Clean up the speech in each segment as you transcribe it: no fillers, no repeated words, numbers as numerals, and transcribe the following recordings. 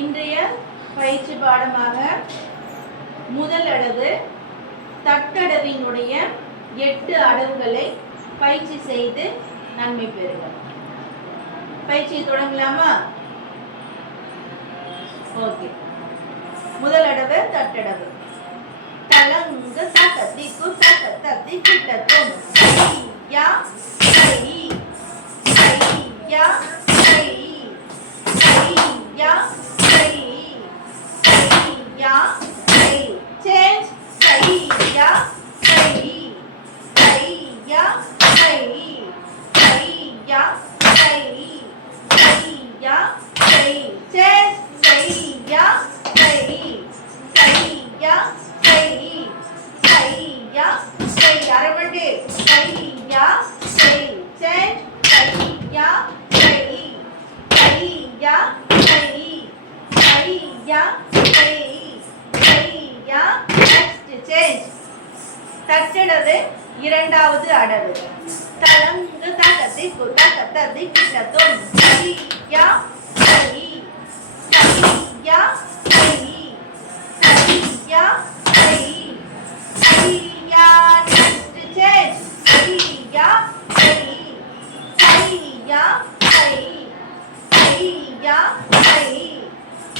இன்றைய பயிற்சி பாடமாக முதல் அடவு தட்டடவினுடைய 8 அடவுகளை பயிற்சி செய்து நன்மை பெறுக. பயிற்சியை தொடங்கலாமா? ஓகே. முதல் அடவு தட்டடவு. தலங்கு தகதி குதக ததி கிட்டதும் யா சை யா சை யா சை யா சை change சை யா சை யா சை யா சை யா சை change சை யா சை யா சை யா சை அரவண்டே சை யா சை change சை யா சை யா சை யா சை யா next change தட்டடவு இரண்டாவது அடவு. தலங்கு தகதி குதக ததி கிட்டதும் சை யா சை யா சை யா சை யா next change சை யா சை யா சை யா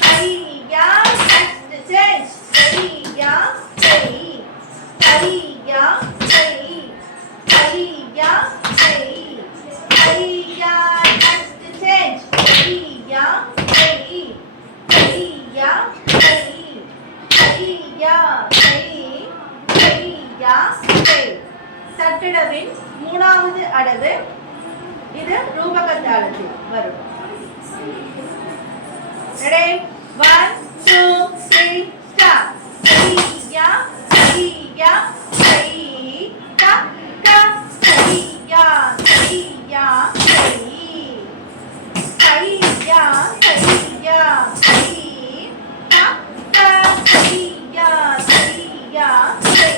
சை யா next change சை யா சை யா சை யா சை யா next change சை யா சை யா சை யா சை யா சை. தட்டடவின் மூணாவது அடவு. இது ரூபக தாளத்தில் வரும். Ready? 1, 2, 3, start. சை யா சை யா சை க க சை யா சை யா சை யா சை யா சை க க சை யா சை யா சை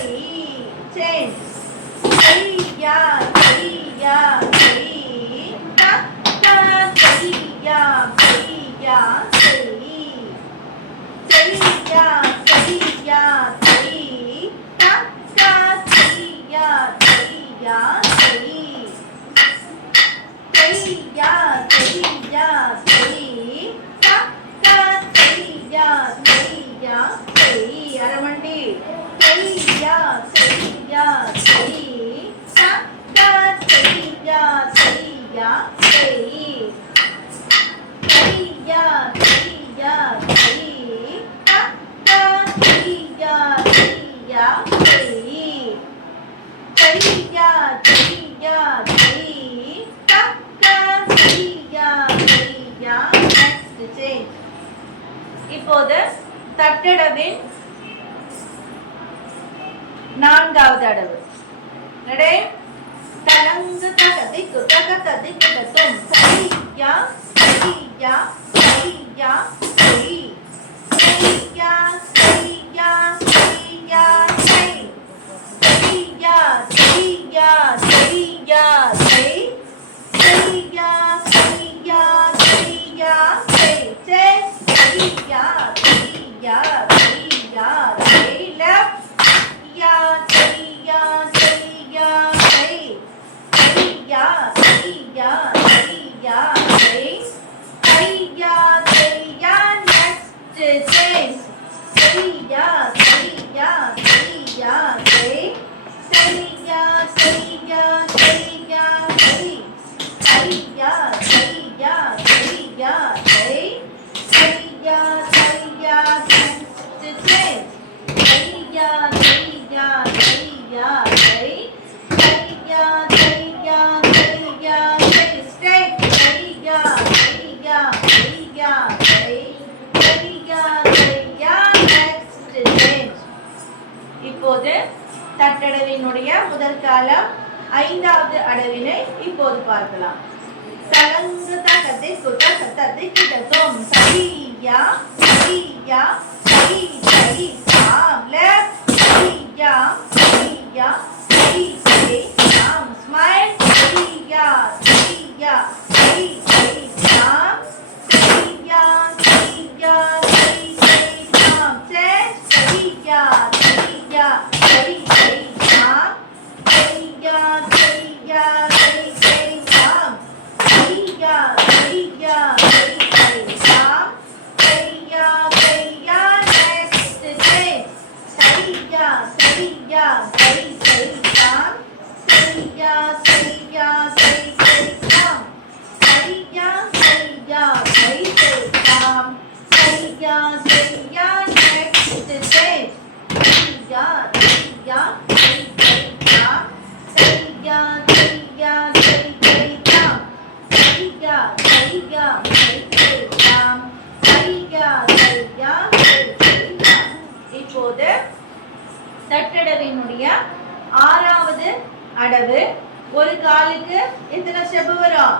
change சை யா சை யா சை க க சை யா சை யா சை யா சை யா சை க க சை யா சை யா சை யா சை யா சை க க சை யா சை யா சை அரவண்டி சை யா சை யா சை க க சை யா சை யா சை யா சை யா சை க க சை யா சை யா சை யா சை யா சை க க சை யா சை யா next change. இப்போது தட்டடவின் நான்காவது அடவு. Ready? தலங்கு தகதி குதக ததி கிட்டதும் சை யா சை யா சை யா சை யா சை யா சை யா சை யா சை யா சை யா சை யா சை யா சை யா சை change சை யா சை யா சை யா சை left யா சை யா சை யா சை யா சை யா சை யா சை யா சை யா next change சை யா சை யா சை யா சை யா சை யா சை யா சை யா சை யா சை யா சை யா சை யா next change சை யா சை யா சை யா சை யா சை யா சை யா சை straight சை யா சை யா சை யா சை யா சை யா next change. இப்போது தட்டடவினுடைய முதல் காலம் ஐந்தாவது அடவினை இப்போது பார்க்கலாம். தலங்கு தகதி குதக ததி கிட்டதும் சை யா சை யா சை சை சாம் left சை யா சை யா சை சை சாம் smile சை யா சை யா சை சை சாம் சை யா சை யா தட்டடவினுடைய ஆறாவது அடவு. ஒரு காலுக்கு எத்தனை ஸ்டெப் வரும்?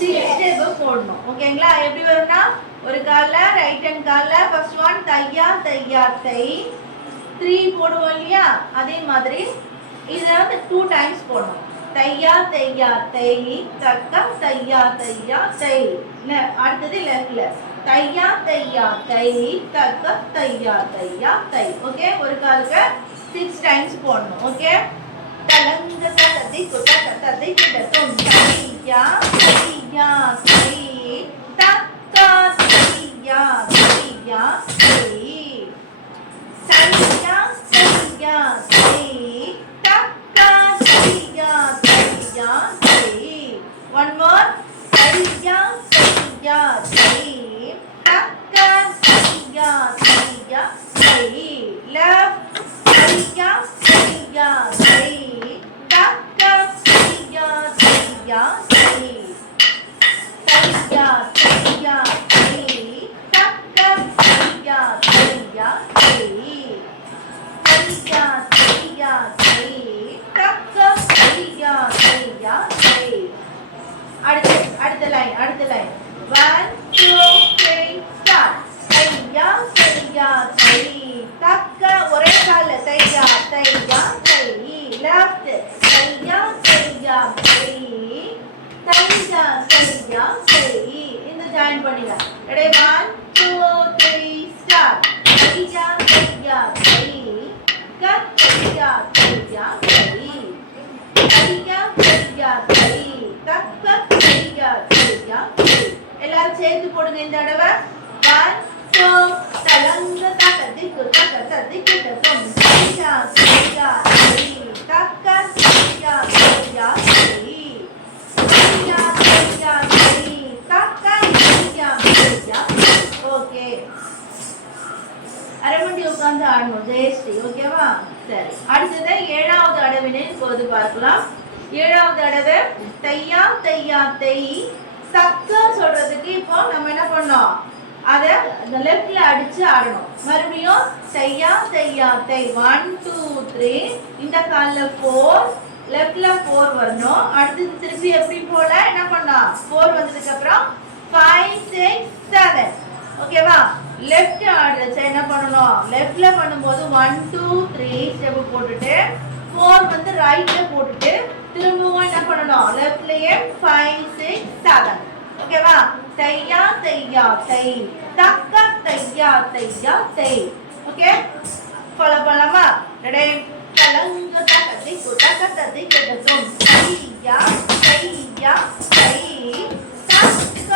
6 ஸ்டெப் போடணும். ஓகேங்களா? எப்படி வரும்னா ஒரு கால்ல ரைட் ஹேண்ட் கால்ல ஃபர்ஸ்ட் ஒன் தையா தையா தை 3 போடுவோம் இல்லையா? அதே மாதிரி இத வந்து 2 டைம்ஸ் போடணும். தையா தையா தை தக்க தையா தையா தை. அடுத்தது லெஃப்ட்ல தையா தையா தை தக்க தையா தையா தை. ஓகே? ஒரு காலுக்கு 6 டைம்ஸ் போடணும். ஓகே? தலங்க ததி குத ததி குத தும் தையா தையா தை தக்க தையா தையா தை. தையா தையா தை தக்க தையா தையா தை. One more. தையா தையா தை தக்க தையா தையா தை. Left. தையா தையா தை தக்க தையா தையா தை. தையா தையா தை தக்க தையா தையா தை. தையா தையா தை தக்க தையா தையா தை. அடுத்த லைன் 1 2 3 ஸ்டார்ட். தையா தையா தை தக்க ஒரே கால்ல தையா தையா தை. லெஃப்ட் தையா தையா தை தையா தையா தை. இந்த ஜாயின் பண்ணிடலாம். Ready 1 2 3 start. தையா தையா தை தையா தையா தை. தையா தையா தை தக்க தையா தையா தை. எல்லாரும் சேர்த்து போடுங்க இந்த தடவை. 1 2 தலங்க ததி குத ததி குத தும் தையா தையா தை தக்க தையா தையா தை. தையா தையா தை தக்க தையா தையா. ஓகே, அரமண்டி உட்கார்ந்து ஆடணும் ஜெயஸ்ரீ. ஓகேவா? சரி, அடுத்தது 7வது அடவினை இப்போது பார்க்கலாம். 7வது அடவு தையா தையா தை தக்க சொல்றதுக்கு இப்போ நம்ம என்ன பண்ணோம்? அத லெஃப்ட்ல அடிச்சு ஆடணும். மறுபடியும் தையா தையா தை 1 2 3 இந்த கால்ல 4 லெஃப்ட்ல 4 வரணும். அடுத்து திருப்பி எப்படி போல என்ன பண்ணா 4 வந்ததுக்கு அப்புறம் 5 6 7. ஓகேவா? லெஃப்ட் ஆடுறச்ச என்ன பண்ணணும்? லெஃப்ட்ல பண்ணும்போது 1 2 3 ஸ்டெப் போட்டுட்டு 4 வந்து ரைட்ல போட்டுட்டு திரும்பவும் என்ன பண்ணணும்? லெஃப்ட்லயே 5 6 7. ஓகேவா? தையா தையா தை தக்க தையா தையா தை. ஓகே, ஃபாலோ பண்ணலாமா? ரெடி? தலங்க ததி குத ததி குத தும் தையா தையா தை தக்க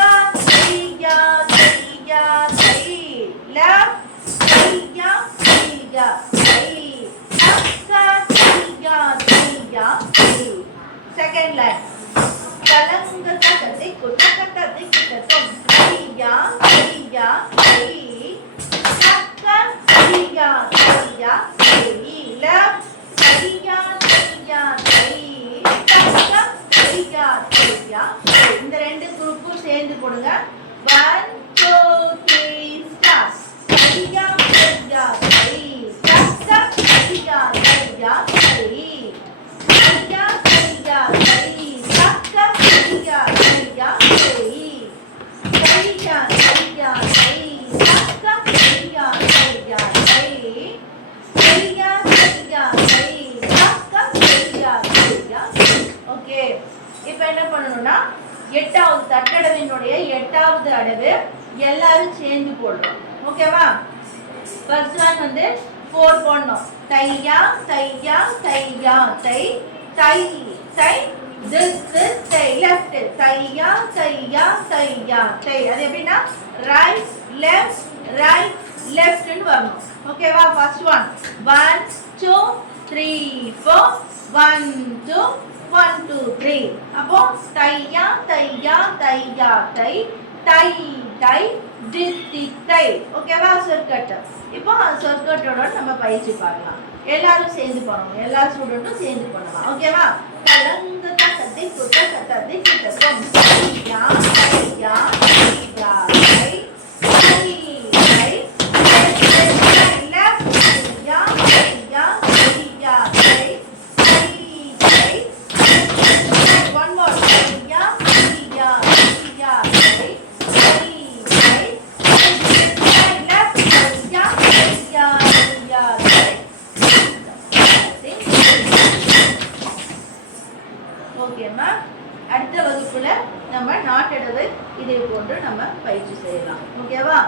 தையா தையா தை. லெஃப்ட் தையா தையா தை தக்க தையா தையா தை. செகண்ட் லைன் தலங்க ததி குத ததி குத தும் தையா தையா தை தக்க தையா தையா தை. லெஃப்ட் தையா தையா தை தக்க தையா தையா தை. இந்த ரெண்டு குரூப்பும் சேர்ந்து போடுங்க. 1 2 3 ஸ்டார்ட். தையா தையா தை தக்க தையா தையா தை. தையா தையா தை தக்க தையா தையா தை. தையா தையா தை தக்க தையா தையா தை. தையா தையா தை தக்க தையா தையா. ஓகே, இப்போ என்ன பண்ணணும்னா 8வது தட்டடவினுடைய 8வது அடவு எல்லாரும் சேர்ந்து போடுறோம். ஓகேவா? ஃபர்ஸ்ட் ஒன் வந்து 4 போடணும். தையா தையா தையா தை தை தை this தை. லெஃப்ட் தையா தையா தையா தை. அது எப்படின்னா ரைட் லெஃப்ட் ரைட் லெஃப்ட்னு வரணும். ஓகேவா? First one 1 2 3 4 1 2 1 2 3. அப்போ தையா தையா தையா தை தை தை தித்தி தை. ஓகேவா? சொற்கட்டு. இப்போ சொற்கட்டோட நம்ம பயிற்சி பார்க்கலாம். எல்லாரும் சேர்ந்து பண்ணணும். எல்லா ஸ்டூடெண்ட்டும் சேர்ந்து பண்ணலாம். ஓகேவா? தலங்க ததி குத ததி குத தும் தையா தையா தையா தை தை தை. லெஃப்ட் தையா தையா ஓகேம்மா. அடுத்த வகுப்புல நம்ம நாட்டடவு இதே போன்று நம்ம பயிற்சி செய்யலாம். ஓகேவா?